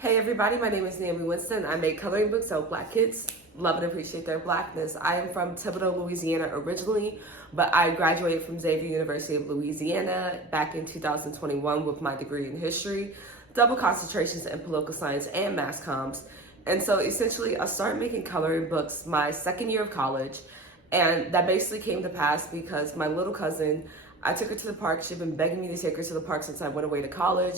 Hey everybody, my name is Naomi Winston. I make coloring books so Black kids love and appreciate their Blackness. I am from Thibodaux, Louisiana originally, but I graduated from Xavier University of Louisiana back in 2021 with my degree in history, double concentrations in political science and mass comms. And so essentially I started making coloring books my second year of college, and that basically came to pass because my little cousin, I took her to the park. She'd been begging me to take her to the park since I went away to college.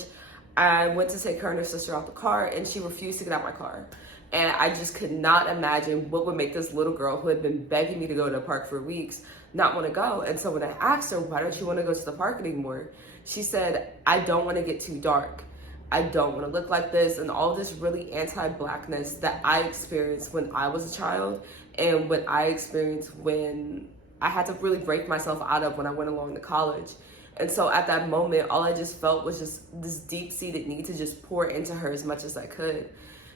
I went to take her and her sister out the car, and she refused to get out my car. And I just could not imagine what would make this little girl who had been begging me to go to the park for weeks not want to go. And so when I asked her, why don't you want to go to the park anymore? She said, I don't want to get too dark. I don't want to look like this, and all this really anti-Blackness that I experienced when I was a child and what I experienced when I had to really break myself out of when I went along to college. And so at that moment, all I just felt was just this deep-seated need to just pour into her as much as I could.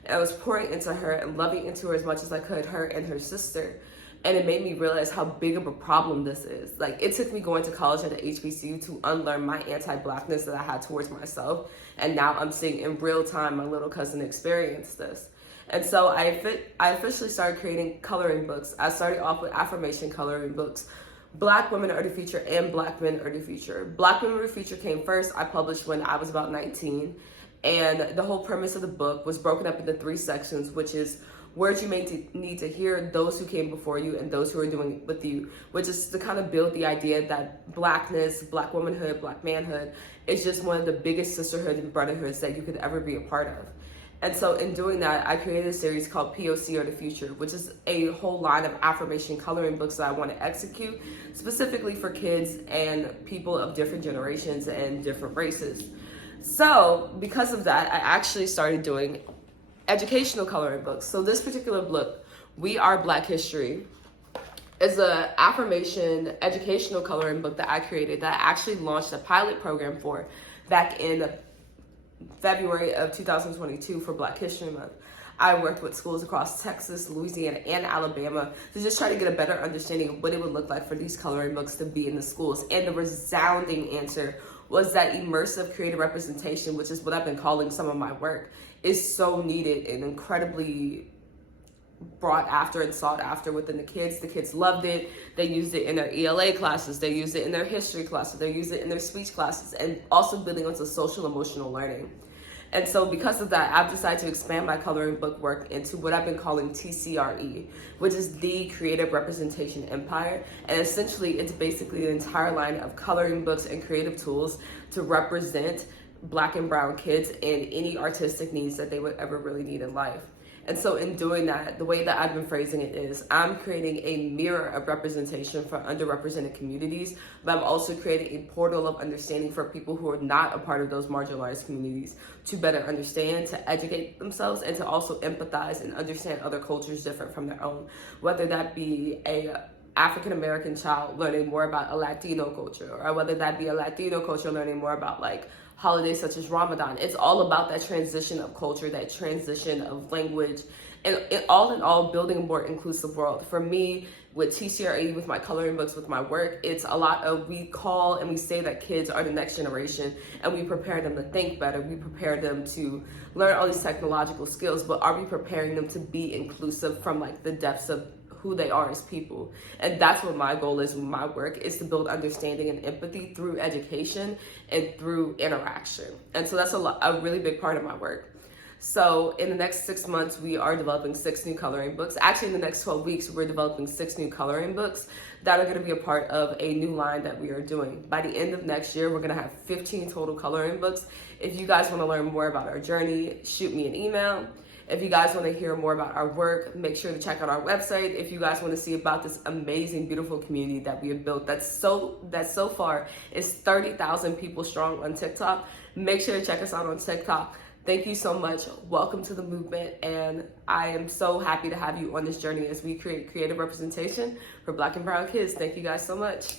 And I was pouring into her and loving into her as much as I could, her and her sister. And it made me realize how big of a problem this is. Like, it took me going to college at the HBCU to unlearn my anti-Blackness that I had towards myself. And now I'm seeing in real time my little cousin experience this. And so I officially started creating coloring books. I started off with affirmation coloring books. Black women are the future and Black men are the future. Black women are the future came first. I published when I was about 19. And the whole premise of the book was broken up into 3 sections, which is words you may need to hear, those who came before you, and those who are doing it with you, which is to kind of build the idea that Blackness, Black womanhood, Black manhood is just one of the biggest sisterhood and brotherhoods that you could ever be a part of. And so in doing that, I created a series called POC or the Future, which is a whole line of affirmation coloring books that I want to execute specifically for kids and people of different generations and different races. So because of that, I actually started doing educational coloring books. So this particular book, We Are Black History, is an affirmation educational coloring book that I created that I actually launched a pilot program for back in February of 2022 for Black History Month. I worked with schools across Texas, Louisiana, and Alabama to just try to get a better understanding of what it would look like for these coloring books to be in the schools. And the resounding answer was that immersive creative representation, which is what I've been calling some of my work, is so needed and incredibly brought after and sought after within the kids. The kids loved it. They used it in their ELA classes. They used it in their history classes. They used it in their speech classes, and also building onto social emotional learning. And so because of that, I've decided to expand my coloring book work into what I've been calling TCRE, which is the Creative Representation Empire. And essentially, it's basically the entire line of coloring books and creative tools to represent Black and brown kids in any artistic needs that they would ever really need in life. And so in doing that, the way that I've been phrasing it is I'm creating a mirror of representation for underrepresented communities, but I'm also creating a portal of understanding for people who are not a part of those marginalized communities to better understand, to educate themselves, and to also empathize and understand other cultures different from their own, whether that be a African-American child learning more about a Latino culture, or whether that be a Latino culture learning more about like holidays such as Ramadan. It's all about that transition of culture, that transition of language, and all in all, building a more inclusive world. For me, with TCRE, with my coloring books, with my work, it's a lot of, we call and we say that kids are the next generation, and we prepare them to think better. We prepare them to learn all these technological skills, but are we preparing them to be inclusive from like the depths of who they are as people? And that's what my goal is with my work, is to build understanding and empathy through education and through interaction. And so that's a really big part of my work. So in the next 6 months, we are developing 6 new coloring books. Actually, in the next 12 weeks, we're developing 6 new coloring books that are going to be a part of a new line that we are doing. By the end of next year, we're going to have 15 total coloring books. If you guys want to learn more about our journey, shoot me an email. If you guys want to hear more about our work, make sure to check out our website. If you guys want to see about this amazing, beautiful community that we have built that so far is 30,000 people strong on TikTok, make sure to check us out on TikTok. Thank you so much. Welcome to the movement. And I am so happy to have you on this journey as we create creative representation for Black and brown kids. Thank you guys so much.